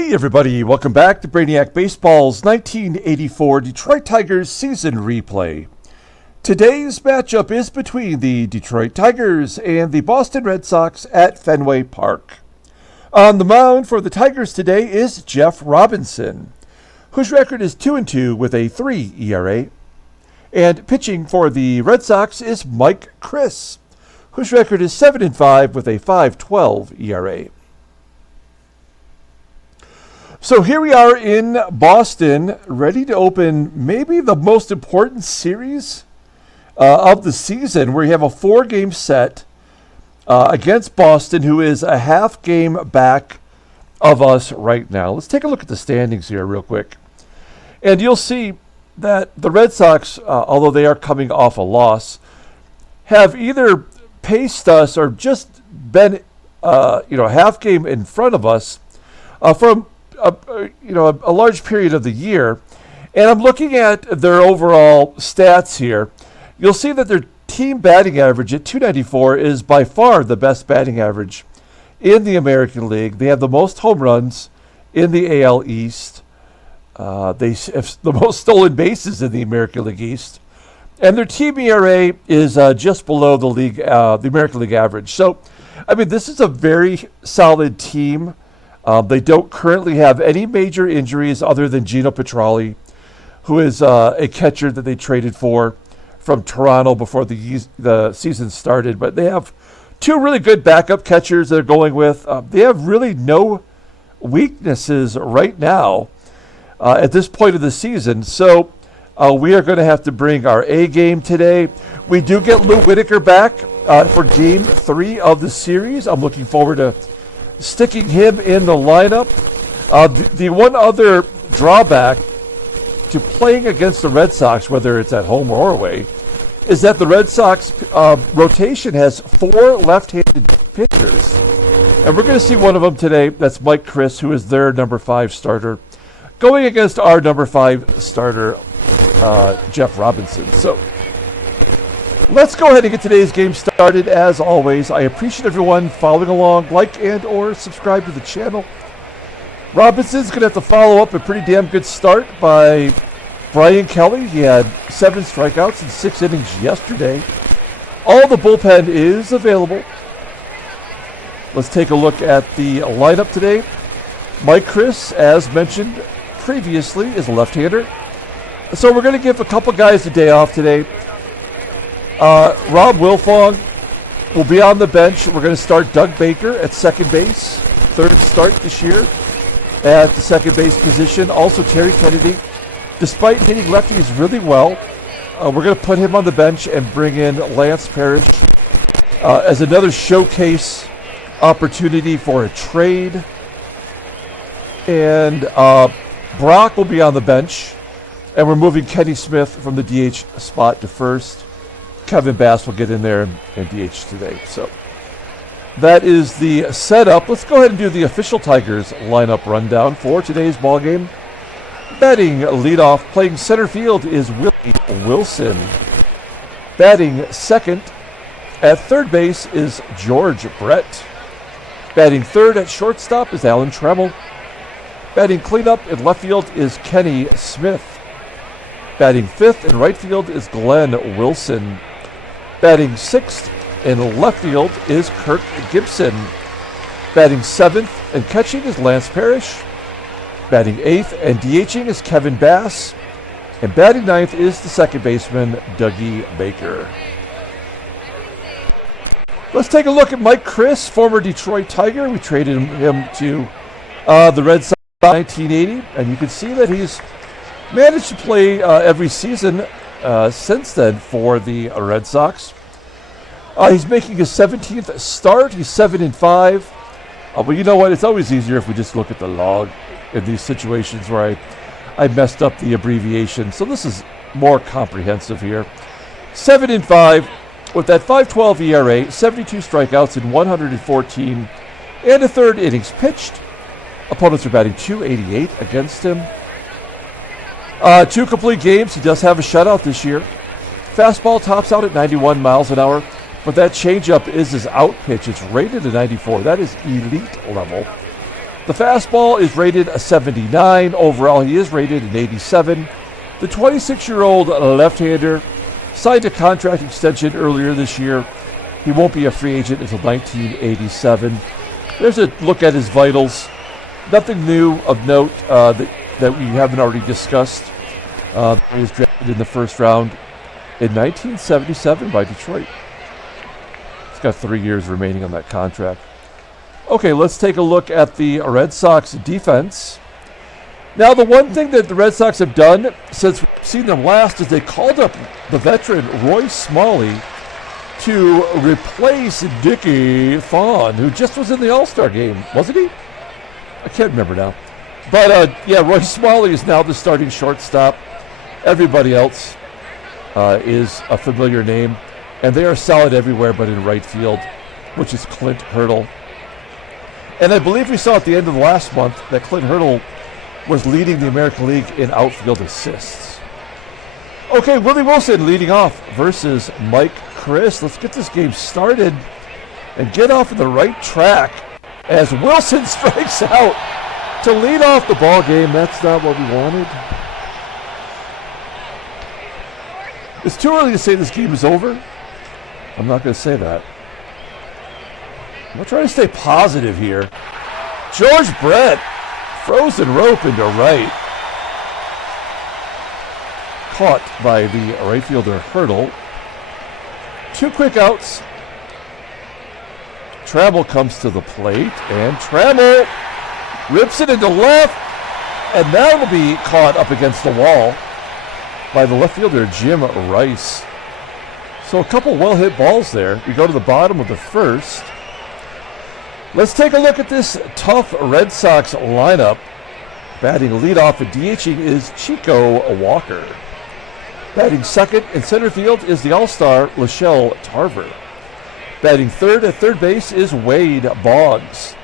Hey everybody, welcome back to Brainiac Baseball's 1984 Detroit Tigers season replay. Today's matchup is between the Detroit Tigers and the Boston Red Sox at Fenway Park. On the mound for the Tigers today is Jeff Robinson, whose record is 2-2 with a 3 ERA. And pitching for the Red Sox is Mike Chris, whose record is 7-5 with a 5.12 ERA. So here we are in Boston, ready to open maybe the most important series of the season. We have a 4-game set against Boston, who is a half game back of us right now. Let's take a look at the standings here real quick. And you'll see that the Red Sox, although they are coming off a loss, have either paced us or just been a half game in front of us from a large period of the year. And I'm looking at their overall stats here. You'll see that their team batting average at .294 is by far the best batting average in the American League. They have the most home runs in the AL East. They have the most stolen bases in the American League East. And their team ERA is just below the American League average. So, I mean, this is a very solid team. They don't currently have any major injuries other than Gino Petralli, who is a catcher that they traded for from Toronto before the season started. But they have two really good backup catchers they're going with. They have really no weaknesses right now at this point of the season. So we are going to have to bring our A game today. We do get Lou Whitaker back for Game 3 of the series. I'm looking forward to sticking him in the lineup. The one other drawback to playing against the Red Sox, whether it's at home or away, is that the Red Sox rotation has 4 left-handed pitchers. And we're going to see one of them today. That's Mike Chris, who is their number 5 starter, going against our number 5 starter, Jeff Robinson. So let's go ahead and get today's game started. As always, I appreciate everyone following along. Like and or subscribe to the channel. Robinson's going to have to follow up a pretty damn good start by Brian Kelly. He had 7 strikeouts in 6 innings yesterday. All the bullpen is available. Let's take a look at the lineup today. Mike Chris, as mentioned previously, is a left-hander. So we're going to give a couple guys a day off today. Rob Wilfong will be on the bench. We're going to start Doug Baker at second base. 3rd start this year at the second base position. Also Terry Kennedy, despite hitting lefties really well, we're going to put him on the bench and bring in Lance Parrish as another showcase opportunity for a trade. And Brock will be on the bench. And we're moving Kenny Smith from the DH spot to first. Kevin Bass will get in there and DH today. So that is the setup. Let's go ahead and do the official Tigers lineup rundown for today's ball game. Batting leadoff, playing center field, is Willie Wilson. Batting second at third base is George Brett. Batting third at shortstop is Alan Trammell. Batting cleanup in left field is Kenny Smith. Batting fifth in right field is Glenn Wilson. Batting sixth in left field is Kirk GIBSON. Batting seventh and catching is Lance Parrish. Batting eighth and DHing is Kevin Bass. And batting ninth is the second baseman, Dougie Baker. Let's take a look at Mike Chris, former Detroit Tiger. We traded him to the Red Sox in 1980. And you can see that he's managed to play every season since then for the Red Sox. He's making his 17th start. He's 7-5. But you know what? It's always easier if we just look at the log in these situations where I messed up the abbreviation. So this is more comprehensive here. 7-5 with that 5.12 ERA, 72 strikeouts in 114 and a third innings pitched. Opponents are batting .288 against him. 2 complete games. He does have a shutout this year. Fastball tops out at 91 miles an hour, but that changeup is his out pitch. It's rated at 94. That is elite level. The fastball is rated a 79. Overall, he is rated an 87. The 26-year-old left-hander signed a contract extension earlier this year. He won't be a free agent until 1987. There's a look at his vitals. Nothing new of note that we haven't already discussed. He was drafted in the first round in 1977 by Detroit. He's got 3 years remaining on that contract. Okay, let's take a look at the Red Sox defense. Now, the one thing that the Red Sox have done since we've seen them last is they called up the veteran Roy Smalley to replace Dickie Fawn, who just was in the All-Star game, wasn't he? I can't remember now. But, yeah, Roy Smalley is now the starting shortstop. Everybody else is a familiar name, and they are solid everywhere but in right field, which is Clint Hurdle. And I believe we saw at the end of last month that Clint Hurdle was leading the American League in outfield assists. Okay, Willie Wilson leading off versus Mike Chris. Let's get this game started and get off on the right track as Wilson strikes out to lead off the ball game. That's not what we wanted. It's too early to say this game is over. I'm not going to say that. I'm trying to stay positive here. George Brett, frozen rope into right. Caught by the right fielder Hurdle. 2 quick outs. Trammell comes to the plate, and Trammell rips it into left, and that'll be caught up against the wall by the left fielder Jim Rice. So a couple well-hit balls there. We go to the bottom of the first. Let's take a look at this tough Red Sox lineup. Batting leadoff and DHing is Chico Walker. Batting second in center field is the All-Star Schelle Tarver. Batting third at third base is Wade Boggs.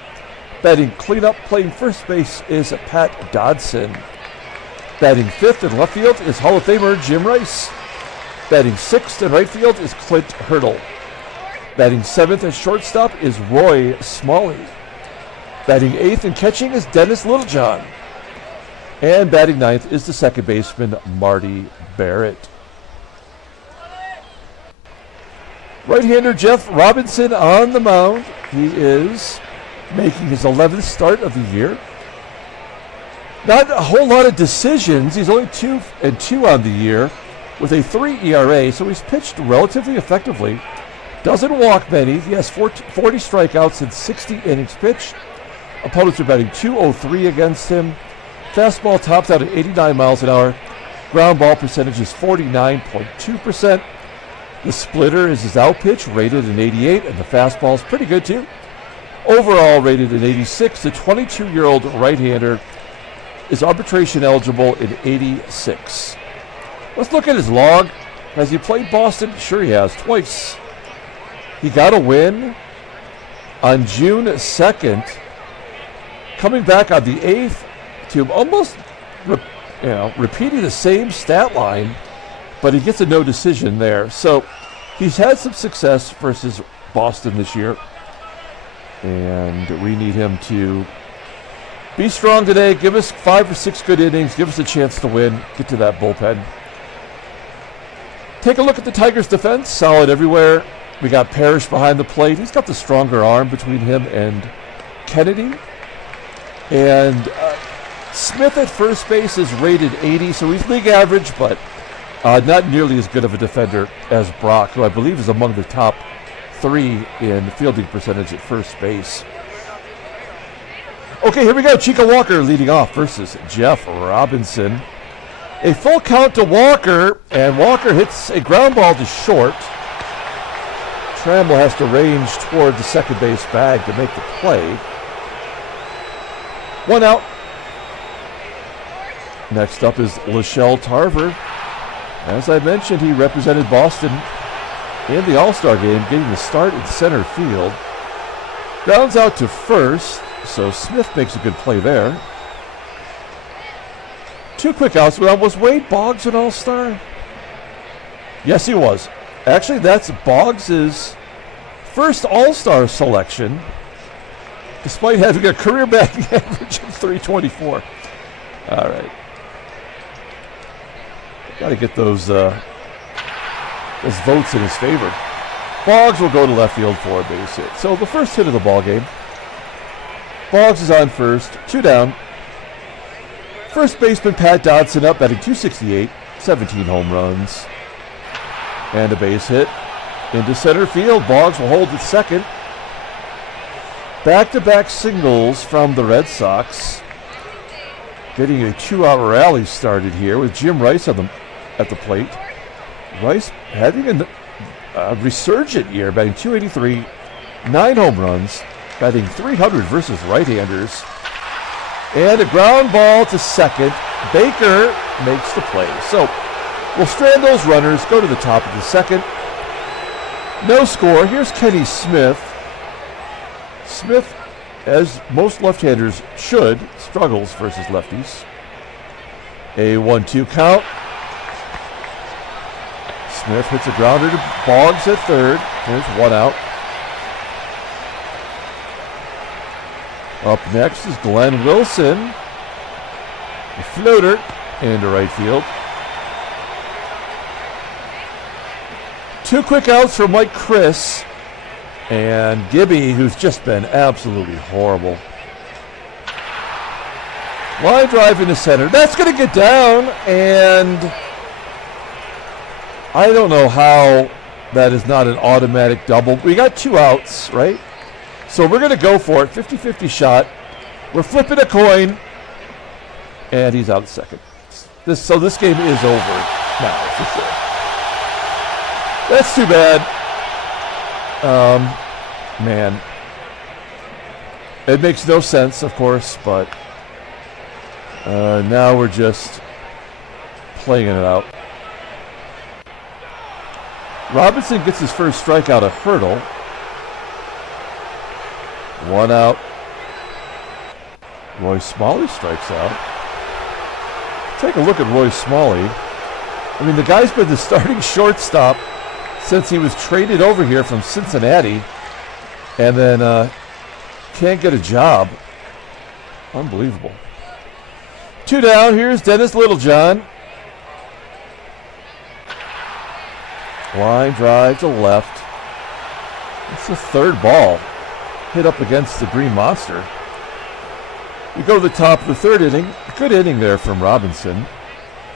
Batting cleanup playing first base is Pat Dodson. Batting fifth in left field is Hall of Famer Jim Rice. Batting sixth in right field is Clint Hurdle. Batting seventh at shortstop is Roy Smalley. Batting eighth and catching is Dennis Littlejohn. And batting ninth is the second baseman Marty Barrett. Right-hander Jeff Robinson on the mound. He is making his 11th start of the year. Not a whole lot of decisions. He's only 2-2 on the year with a 3 ERA, so he's pitched relatively effectively. Doesn't walk many. He has 40 strikeouts in 60 innings pitched. Opponents are batting .203 against him. Fastball tops out at 89 miles an hour. Ground ball percentage is 49.2%. The splitter is his out pitch, rated an 88, and the fastball is pretty good too. Overall rated an 86. The 22-year-old right-hander is arbitration eligible in 86. Let's look at his log. Has he played Boston? Sure he has, twice. He got a win on June 2nd, coming back on the 8th to almost repeating the same stat line, but he gets a no decision there. So he's had some success versus Boston this year, and we need him to be strong today. Give us 5 or 6 good innings. Give us a chance to win. Get to that bullpen. Take a look at the Tigers' defense. Solid everywhere. We got Parrish behind the plate. He's got the stronger arm between him and Kennedy. And Smith at first base is rated 80, so he's league average, but not nearly as good of a defender as Brock, who I believe is among the top 3 in fielding percentage at first base. Okay, here we go. Chico Walker leading off versus Jeff Robinson. A full count to Walker, and Walker hits a ground ball to short. Trammell has to range toward the second base bag to make the play. 1 out. Next up is Schelle Tarver. As I mentioned, he represented Boston in the All-Star game, getting the start in center field. Grounds out to first, so Smith makes a good play there. 2 quick outs. Well, was Wade Boggs an All-Star? Yes, he was. Actually, that's Boggs' first All-Star selection. despite having a career batting average of 324. All right. Got to get those votes in his favor. Boggs will go to left field for a base hit. So the first hit of the ball game. Boggs is on first, 2 down. First baseman Pat Dodson up, batting .268, 17 home runs, and a base hit into center field. Boggs will hold at second. Back-to-back singles from the Red Sox. Getting a 2-out rally started here with Jim Rice at the plate. Rice having a resurgent year, batting .283, 9 home runs, batting .300 versus right-handers. And a ground ball to second. Baker makes the play. So we'll strand those runners, go to the top of the second. No score. Here's Kenny Smith. Smith, as most left-handers should, struggles versus lefties. A 1-2 count. Smith hits a grounder to Boggs at third. There's 1 out. Up next is Glenn Wilson. A floater into right field. 2 quick outs for Mike Chris. And Gibby, who's just been absolutely horrible. Line drive into center. That's going to get down, and I don't know how that is not an automatic double. We got 2 outs, right? So we're going to go for it. 50-50 shot. We're flipping a coin, and he's out at second. So this game is over now, for sure. That's too bad. Man, it makes no sense, of course, but now we're just playing it out. Robinson gets his first strikeout at hurdle. 1 out. Roy Smalley strikes out. Take a look at Roy Smalley. I mean, the guy's been the starting shortstop since he was traded over here from Cincinnati, and then can't get a job. Unbelievable. 2 down. Here's Dennis Littlejohn. Line drive to left. It's the third ball hit up against the Green Monster. We go to the top of the third inning. Good inning there from Robinson.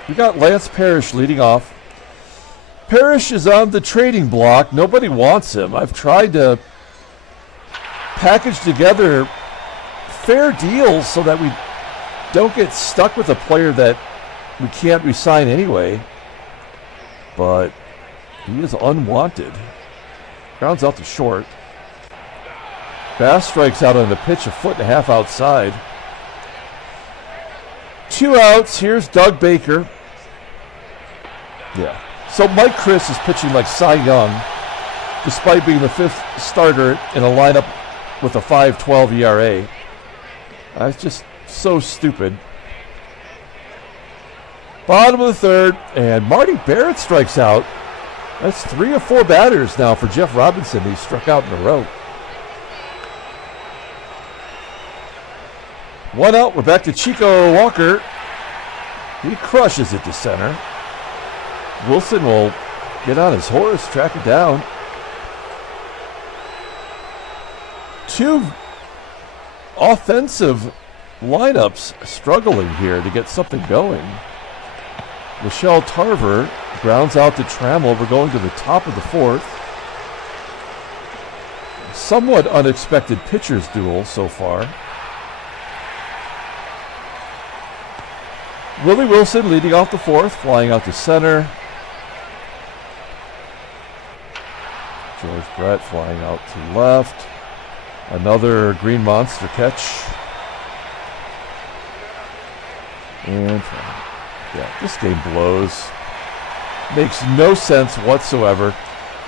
We got Lance Parrish leading off. Parrish is on the trading block. Nobody wants him. I've tried to package together fair deals so that we don't get stuck with a player that we can't re-sign anyway. But he is unwanted. Grounds out to short. Bass strikes out on the pitch, 1.5 feet outside. 2 outs. Here's Doug Baker. Yeah. So Mike Chris is pitching like Cy Young, despite being the 5th starter in a lineup with a 5.12 ERA. That's just so stupid. Bottom of the third, and Marty Barrett strikes out. That's 3 of 4 batters now for Jeff Robinson. He struck out in a row. 1 out. We're back to Chico Walker. He crushes it to center. Wilson will get on his horse, track it down. 2 offensive lineups struggling here to get something going. Schelle Tarver grounds out to Trammell. We're going to the top of the 4th. Somewhat unexpected pitcher's duel so far. Willie Wilson leading off the 4th, flying out to center. George Brett flying out to left. Another Green Monster catch. And yeah, this game blows. Makes no sense whatsoever.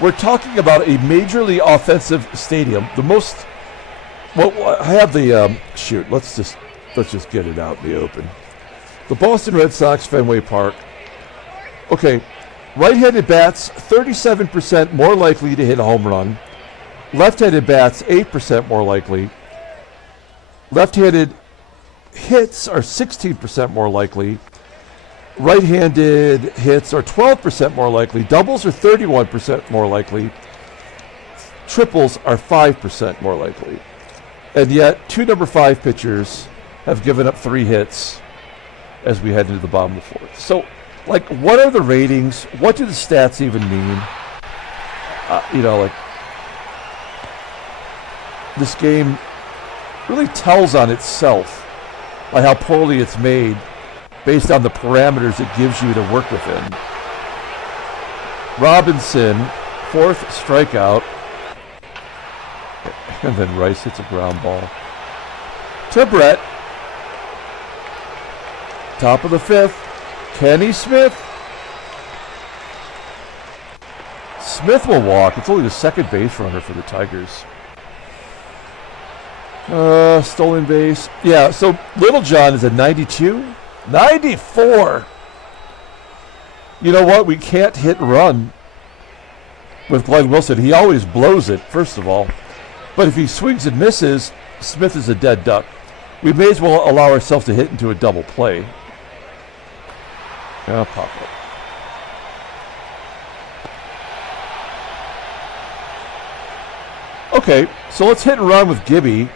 We're talking about a majorly offensive stadium. The most. Well, I have the shoot. Let's just get it out in the open. The Boston Red Sox Fenway Park. Okay, right-handed bats 37% more likely to hit a home run. Left-handed bats 8% more likely. Left-handed hits are 16% more likely. Right-handed hits are 12% more likely. Doubles are 31% more likely. Triples are 5% more likely. And yet, 2 number 5 pitchers have given up 3 hits as we head into the bottom of the 4th. So, like, what are the ratings? What do the stats even mean? This game really tells on itself by how poorly it's made based on the parameters it gives you to work within. Robinson, 4th strikeout. And then Rice hits a ground ball to Brett. Top of the 5th. Kenny Smith. Smith will walk. It's only the second base runner for the Tigers. Stolen base. Yeah, so Littlejohn is a 92. 94. You know what? We can't hit and run with Glenn Wilson. He always blows it, first of all. But if he swings and misses, Smith is a dead duck. We may as well allow ourselves to hit into a double play. Yeah, pop up. Okay, so let's hit and run with Gibby.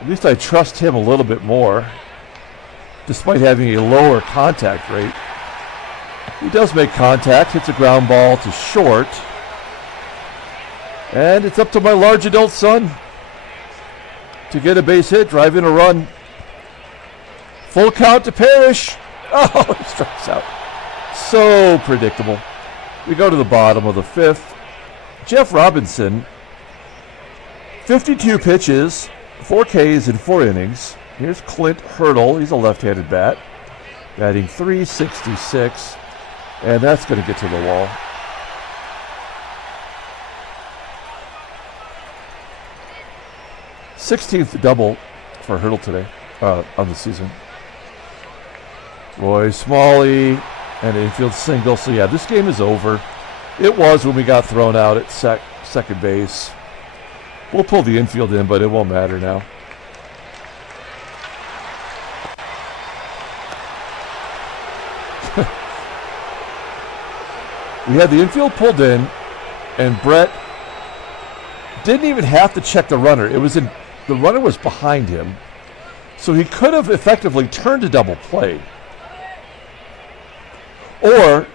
At least I trust him a little bit more, despite having a lower contact rate. He does make contact, hits a ground ball to short. And it's up to my large adult son to get a base hit, drive in a run. Full count to Parrish. Oh, he strikes out. So predictable. We go to the bottom of the 5th. Jeff Robinson, 52 pitches, 4 Ks in 4 innings. Here's Clint Hurdle. He's a left-handed bat, batting .366, and that's going to get to the wall. Sixteenth double for Hurdle today on the season. Roy Smalley and an infield single. So yeah, this game is over. It was when we got thrown out at second base. We'll pull the infield in, but it won't matter now. We had the infield pulled in, and Brett didn't even have to check the runner. The runner was behind him, so he could have effectively turned a double play. Or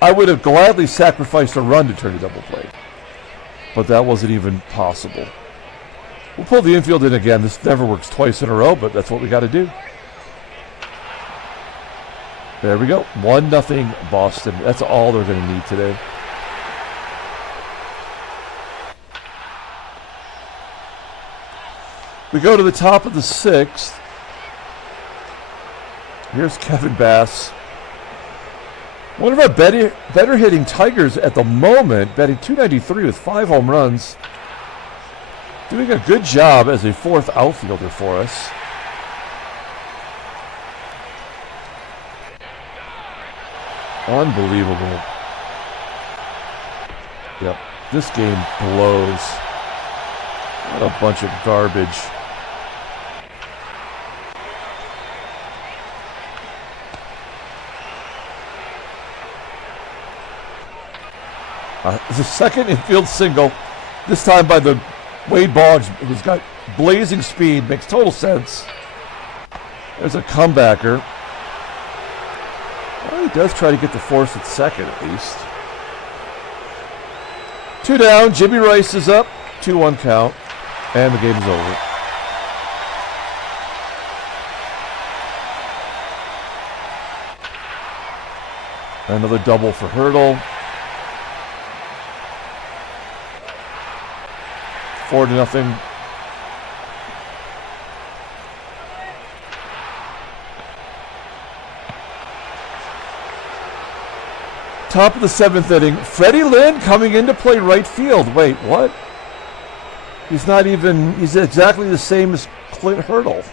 I would have gladly sacrificed a run to turn a double play. But that wasn't even possible. We'll pull the infield in again. This never works twice in a row, but that's what we got to do. There we go. 1-0 Boston. That's all they're going to need today. We go to the top of the 6th. Here's Kevin Bass. One of our better hitting Tigers at the moment, batting .293 with 5 home runs. Doing a good job as a 4th outfielder for us. Unbelievable. Yep, this game blows. What a bunch of garbage. The second infield single, this time by the Wade Boggs, who's got blazing speed, makes total sense. There's a comebacker. Well, he does try to get the force at second at least. 2 down, Jimmy Rice is up, 2-1 count, and the game is over. Another double for Hurdle. 4-0. Top of the 7th inning. Freddie Lynn coming in to play right field. Wait, what? He's exactly the same as Clint Hurdle.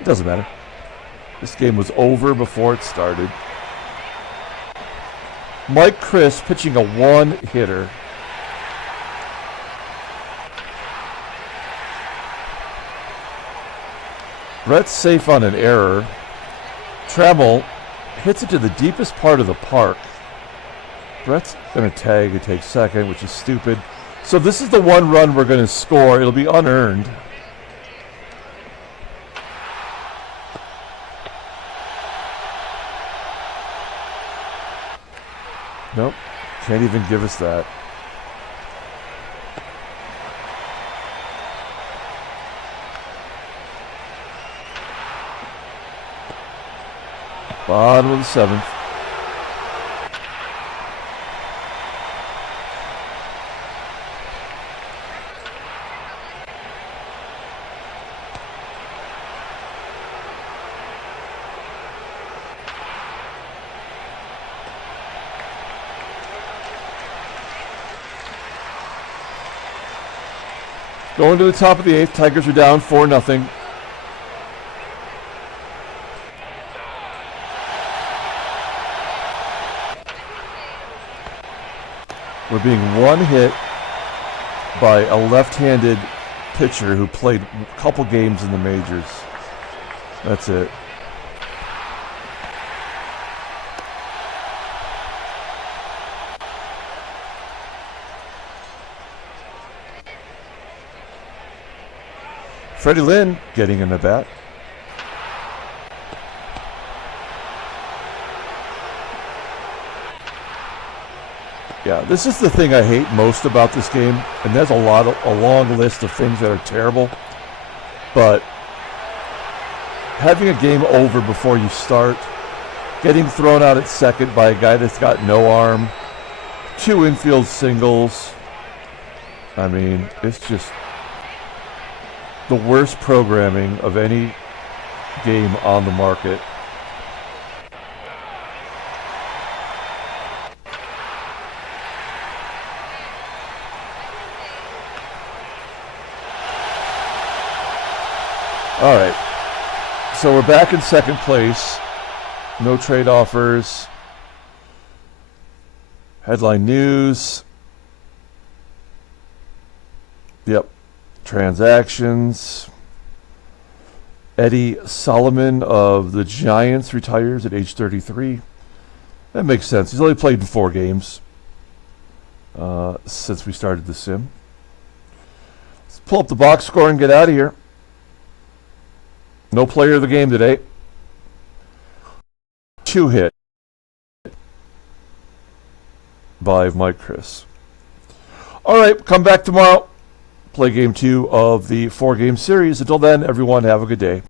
It doesn't matter. This game was over before it started. Mike Chris pitching a 1-hitter. Brett's safe on an error. Trammell hits it to the deepest part of the park. Brett's going to tag and take second, which is stupid. So this is the one run we're going to score. It'll be unearned. Nope. Can't even give us that. Bottom of the seventh. Going to the top of the eighth. Tigers are down 4-0. We're being one hit by a left-handed pitcher who played a couple games in the majors. That's it. Freddie Lynn getting in the bat. Yeah, this is the thing I hate most about this game, and there's a long list of things that are terrible. But having a game over before you start, getting thrown out at second by a guy that's got no arm, 2 infield singles. I mean, it's just the worst programming of any game on the market. All right, so we're back in second place. No trade offers. Headline news. Yep. Transactions. Eddie Solomon of the Giants retires at age 33. That makes sense. He's only played in 4 games since we started the sim. Let's pull up the box score and get out of here. No player of the game today. 2 hit by Mike Chris. All right, come back tomorrow. Play game 2 of the 4-game series. Until then, everyone, have a good day.